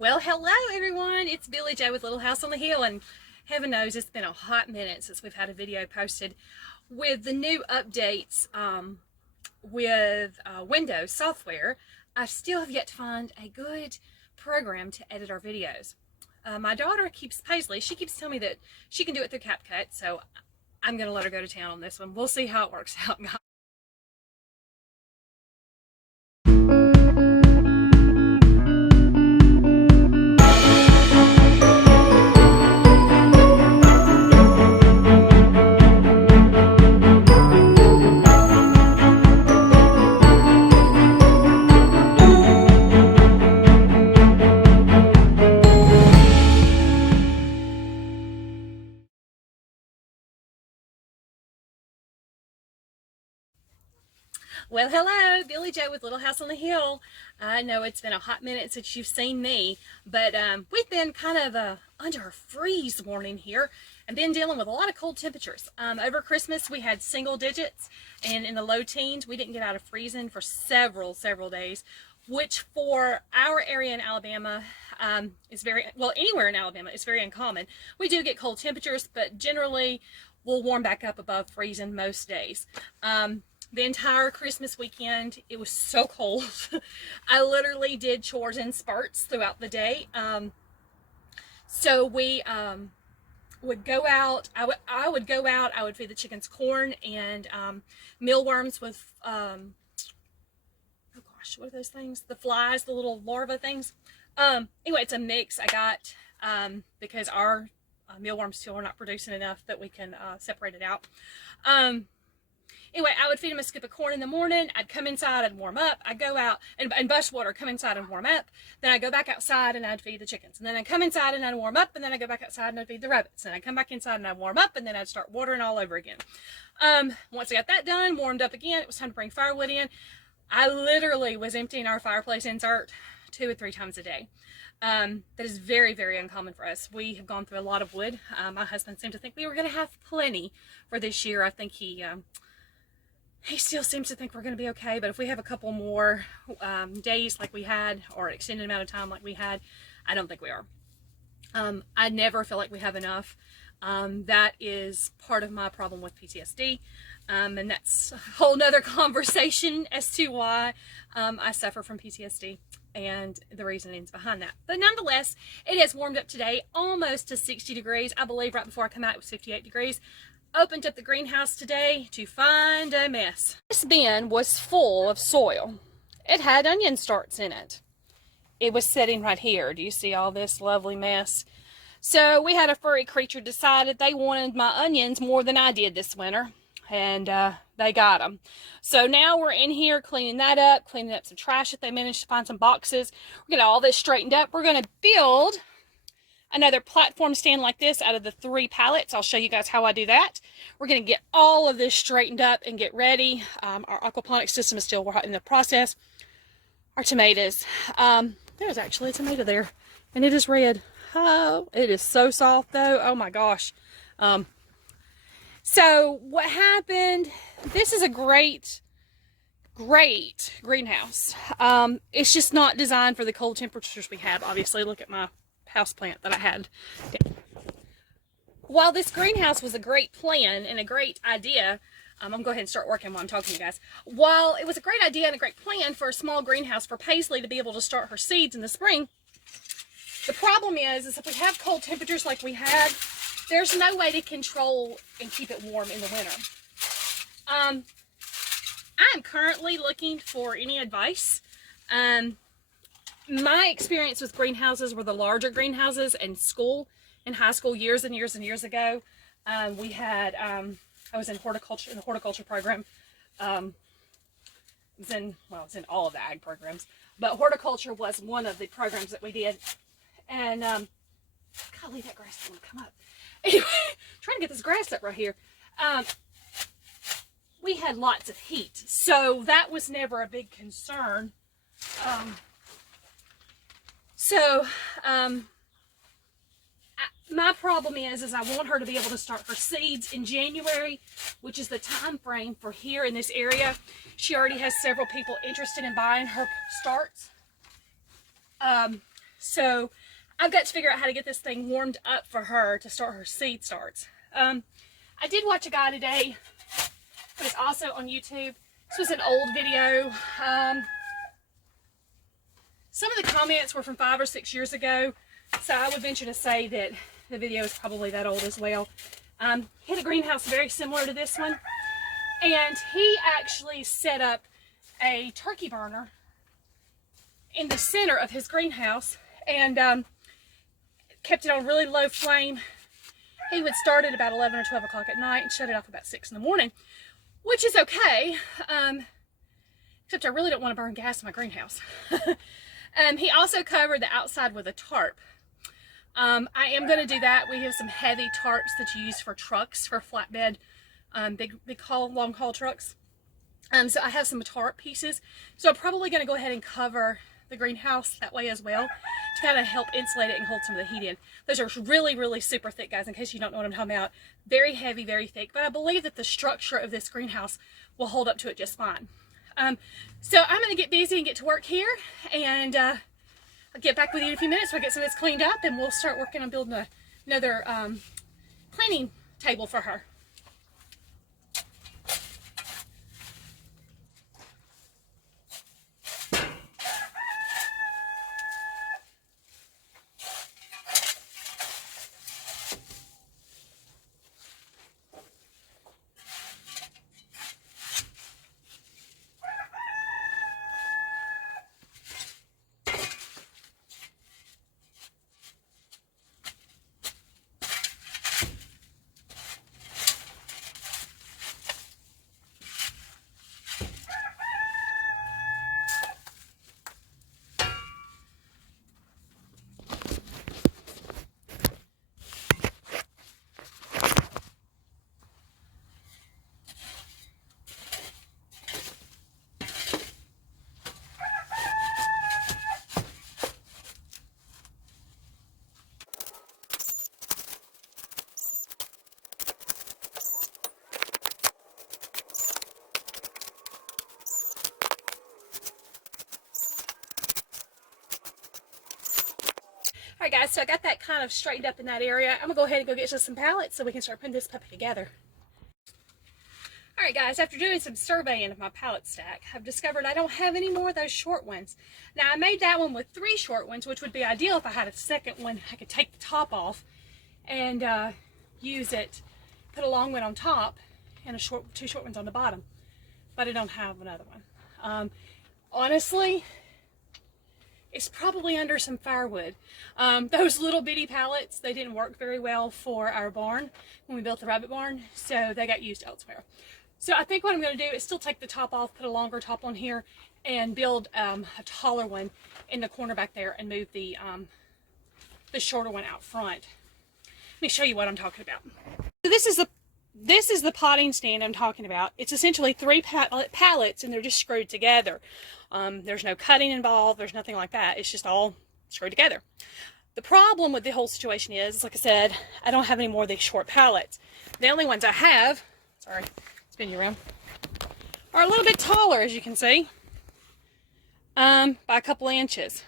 Well, hello everyone. It's Billy Joe with Little House on the Hill, and heaven knows it's been a hot minute since we've had a video posted with the new updates with Windows software. I still have yet to find a good program to edit our videos. My daughter Paisley, she keeps telling me that she can do it through CapCut, so I'm going to let her go to town on this one. We'll see how it works out, guys. Well, hello, Billy Joe with Little House on the Hill. I know it's been a hot minute since you've seen me, but we've been kind of under a freeze warning here and been dealing with a lot of cold temperatures. Over Christmas, we had single digits, and in the low teens, we didn't get out of freezing for several days, which for our area in Alabama is very, well, anywhere in Alabama, it's very uncommon. We do get cold temperatures, but generally, we'll warm back up above freezing most days. The entire Christmas weekend, it was so cold. I literally did chores in spurts throughout the day. So we would go out. I would go out. I would feed the chickens corn and mealworms with, oh gosh, what are those things? The flies, the little larva things. Anyway, it's a mix I got because our mealworms still are not producing enough that we can separate it out. Anyway, I would feed them a scoop of corn in the morning. I'd come inside, I'd warm up. I'd go out and bush water, come inside and warm up. Then I'd go back outside and I'd feed the chickens. And then I'd come inside and I'd warm up. And then I'd go back outside and I'd feed the rabbits. And I'd come back inside and I'd warm up. And then I'd start watering all over again. Once I got that done, warmed up again, it was time to bring firewood in. I literally was emptying our fireplace insert 2 or 3 times a day. That is very uncommon for us. We have gone through a lot of wood. My husband seemed to think we were going to have plenty for this year. I think he still seems to think we're going to be okay, but if we have a couple more days like we had, or an extended amount of time like we had, I don't think we are. I never feel like we have enough. That is part of my problem with PTSD, and that's a whole nother conversation as to why I suffer from PTSD and the reasonings behind that. But nonetheless, it has warmed up today almost to 60 degrees. I believe right before I come out it was 58 degrees. Opened up the greenhouse today to find a mess. This bin was full of soil. It had onion starts in it. It was sitting right here. Do you see all this lovely mess? So we had a furry creature decided they wanted my onions more than I did this winter, and they got them. So now we're in here cleaning that up, cleaning up some trash that they managed to find, some boxes. We're getting all this straightened up. We're going to build another platform stand like this out of the 3 pallets. I'll show you guys how I do that. We're going to get all of this straightened up and get ready. Our aquaponics system is still in the process. Our tomatoes. There's actually a tomato there, and it is red. Oh, it is so soft though. Oh my gosh. So what happened, this is a great greenhouse. It's just not designed for the cold temperatures we have. Obviously, look at my house plant that I had. While this greenhouse was a great plan and a great idea, I'm going to go ahead and start working while I'm talking to you guys. While it was a great idea and a great plan for a small greenhouse for Paisley to be able to start her seeds in the spring, the problem is if we have cold temperatures like we had, there's no way to control and keep it warm in the winter. I'm currently looking for any advice. My experience with greenhouses were the larger greenhouses in high school years and years ago. We had, I was in horticulture, in the horticulture program. It's in all of the ag programs, but horticulture was one of the programs that we did. And, golly, that grass doesn't want to come up. Anyway, trying to get this grass up right here. We had lots of heat, so that was never a big concern. My problem is I want her to be able to start her seeds in January, which is the time frame for here in this area. She already has several people interested in buying her starts. So I've got to figure out how to get this thing warmed up for her to start her seed starts. I did watch a guy today, but it's also on YouTube. This was an old video. Some of the comments were from 5 or 6 years ago, so I would venture to say that the video is probably that old as well. He had a greenhouse very similar to this one, and he actually set up a turkey burner in the center of his greenhouse and kept it on really low flame. He would start at about 11 or 12 o'clock at night and shut it off about 6 in the morning, which is okay, except I really don't want to burn gas in my greenhouse. He also covered the outside with a tarp. I am going to do that. We have some heavy tarps that you use for trucks, for flatbed, long haul trucks. So I have some tarp pieces. So I'm probably going to go ahead and cover the greenhouse that way as well to kind of help insulate it and hold some of the heat in. Those are really, really super thick, guys, in case you don't know what I'm talking about. Very heavy, very thick, but I believe that the structure of this greenhouse will hold up to it just fine. So I'm going to get busy and get to work here, and I'll get back with you in a few minutes so I get some of this cleaned up, and we'll start working on building another planting table for her. Alright guys, so I got that kind of straightened up in that area. I'm going to go ahead and go get just some pallets so we can start putting this puppy together. Alright guys, after doing some surveying of my pallet stack, I've discovered I don't have any more of those short ones. Now I made that one with 3 short ones, which would be ideal if I had a second one. I could take the top off and use it, put a long one on top and 2 short ones on the bottom. But I don't have another one. Honestly, it's probably under some firewood. Those little bitty pallets, they didn't work very well for our barn when we built the rabbit barn, so they got used elsewhere. So I think what I'm going to do is still take the top off, put a longer top on here, and build a taller one in the corner back there and move the shorter one out front. Let me show you what I'm talking about. So this is the potting stand I'm talking about. It's essentially 3 pallets and they're just screwed together. There's no cutting involved. There's nothing like that. It's just all screwed together. The problem with the whole situation is, like I said, I don't have any more of these short pallets. The only ones I have, sorry, spin you around, are a little bit taller, as you can see, by a couple of inches.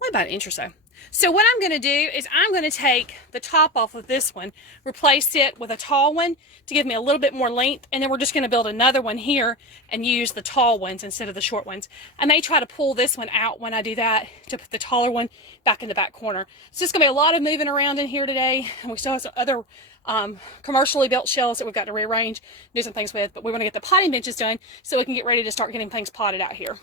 Only about an inch or so. So what I'm going to do is I'm going to take the top off of this one, replace it with a tall one to give me a little bit more length, and then we're just going to build another one here and use the tall ones instead of the short ones. I may try to pull this one out when I do that to put the taller one back in the back corner. So it's going to be a lot of moving around in here today, and we still have some other commercially built shelves that we've got to rearrange, do some things with, but we want to get the potting benches done so we can get ready to start getting things potted out here.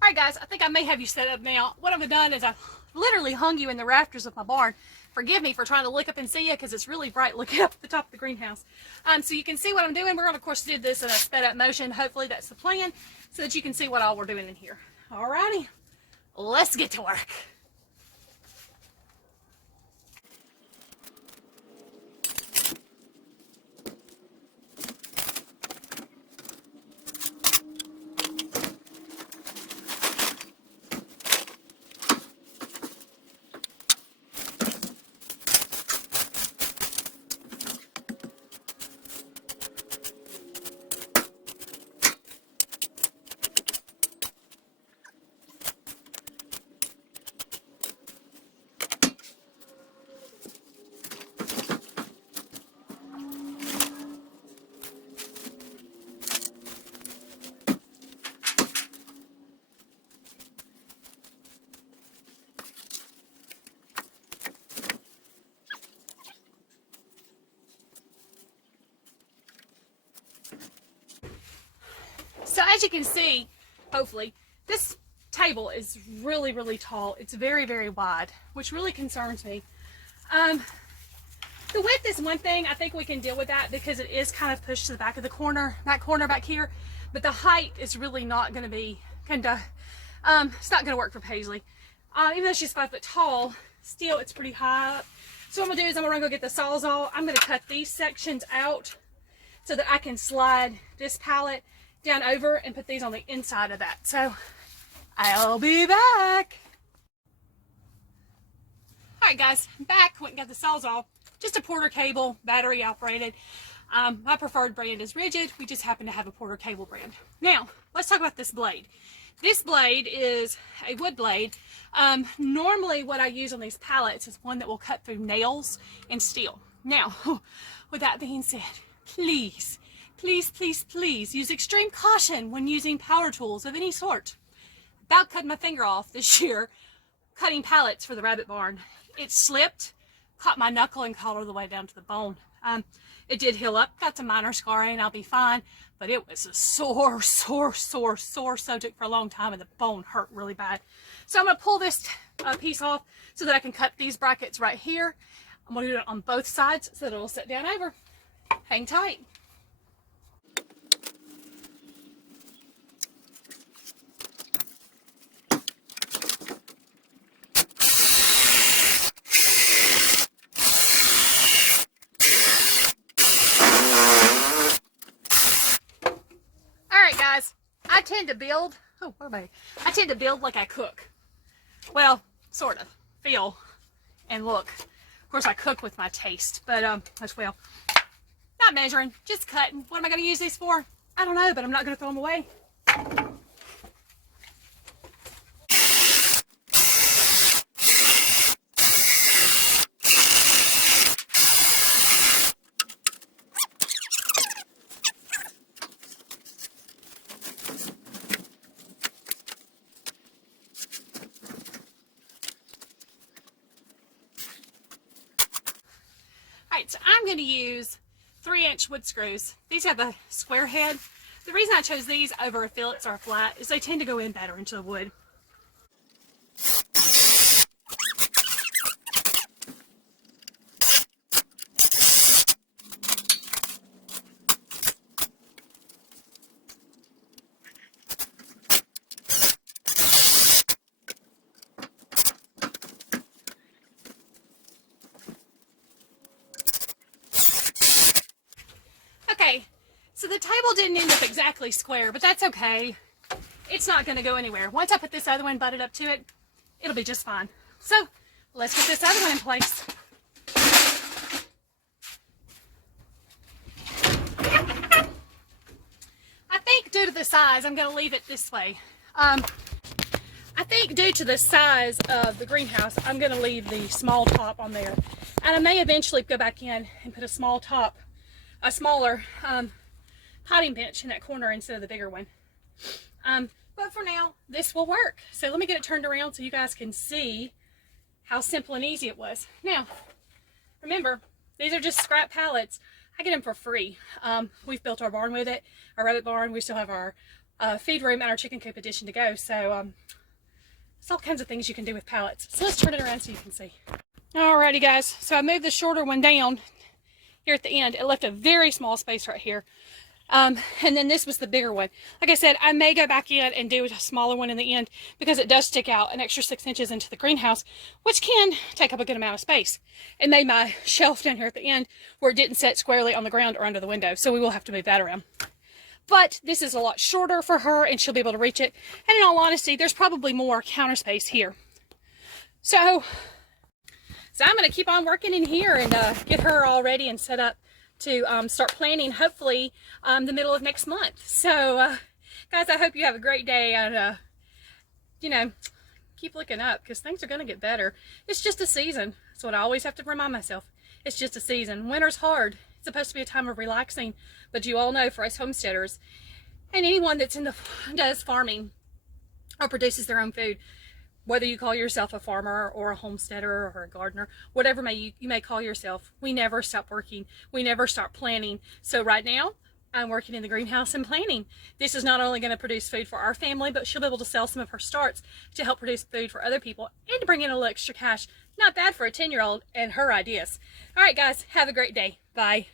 Alright guys, I think I may have you set up now. What I've done is I've literally hung you in the rafters of my barn. Forgive me for trying to look up and see you because it's really bright looking up at the top of the greenhouse. So you can see what I'm doing. We're going to, of course, do this in a sped up motion. Hopefully that's the plan so that you can see what all we're doing in here. Alrighty, let's get to work. as you can see, hopefully, this table is really, really tall. It's very, very wide, which really concerns me. The width is one thing. I think we can deal with that because it is kind of pushed to the back of the corner, that corner back here. But the height is really not going to be it's not going to work for Paisley. Even though she's 5 foot tall, still it's pretty high up. So what I'm going to do is I'm going to go get the Sawzall. I'm going to cut these sections out so that I can slide this pallet down over and put these on the inside of that. So I'll be back. All right, guys, I'm back. Went and got the Sawzall. Just a Porter cable, battery operated. My preferred brand is Rigid. We just happen to have a Porter cable brand. Now, let's talk about this blade. This blade is a wood blade. Normally what I use on these pallets is one that will cut through nails and steel. Now, with that being said, please, please, please, please use extreme caution when using power tools of any sort. About cut my finger off this year cutting pallets for the rabbit barn. It slipped, caught my knuckle and caught all the way down to the bone. It did heal up, got some minor scarring, I'll be fine, but it was a sore subject for a long time, and the bone hurt really bad. So I'm going to pull this piece off so that I can cut these brackets right here. I'm going to do it on both sides so that it'll sit down over. Hang tight. I tend to build like I cook. Well, sort of. Feel and look. Of course, I cook with my taste, but as well. Not measuring, just cutting. What am I going to use these for? I don't know, but I'm not going to throw them away. So I'm going to use 3-inch wood screws. These have a square head. The reason I chose these over a fillets or a flat is they tend to go in better into the wood. So the table didn't end up exactly square, but that's okay. It's not going to go anywhere. Once I put this other one butted up to it, it'll be just fine. So let's get this other one in place. I think due to the size, I'm going to leave it this way. I think due to the size of the greenhouse, I'm going to leave the small top on there. And I may eventually go back in and put a small top, a smaller potting bench in that corner instead of the bigger one. But for now, this will work. So let me get it turned around so you guys can see how simple and easy it was. Now, remember, these are just scrap pallets. I get them for free. We've built our barn with it, our rabbit barn. We still have our feed room and our chicken coop addition to go. So it's all kinds of things you can do with pallets. So let's turn it around so you can see. Alrighty guys, so I moved the shorter one down here at the end. It left a very small space right here. And then this was the bigger one. Like I said, I may go back in and do a smaller one in the end because it does stick out an extra 6 inches into the greenhouse, which can take up a good amount of space. It made my shelf down here at the end where it didn't sit squarely on the ground or under the window, so we will have to move that around. But this is a lot shorter for her and she'll be able to reach it. And in all honesty, there's probably more counter space here. So I'm going to keep on working in here and get her all ready and set up to start planning, hopefully, the middle of next month. So, guys, I hope you have a great day, and, you know, keep looking up, because things are going to get better. It's just a season. That's what I always have to remind myself. It's just a season. Winter's hard. It's supposed to be a time of relaxing, but you all know, for us homesteaders, and anyone that's does farming or produces their own food, whether you call yourself a farmer or a homesteader or a gardener, whatever you may call yourself, we never stop working. We never stop planning. So right now, I'm working in the greenhouse and planting. This is not only going to produce food for our family, but she'll be able to sell some of her starts to help produce food for other people and to bring in a little extra cash. Not bad for a 10-year-old and her ideas. All right, guys, have a great day. Bye.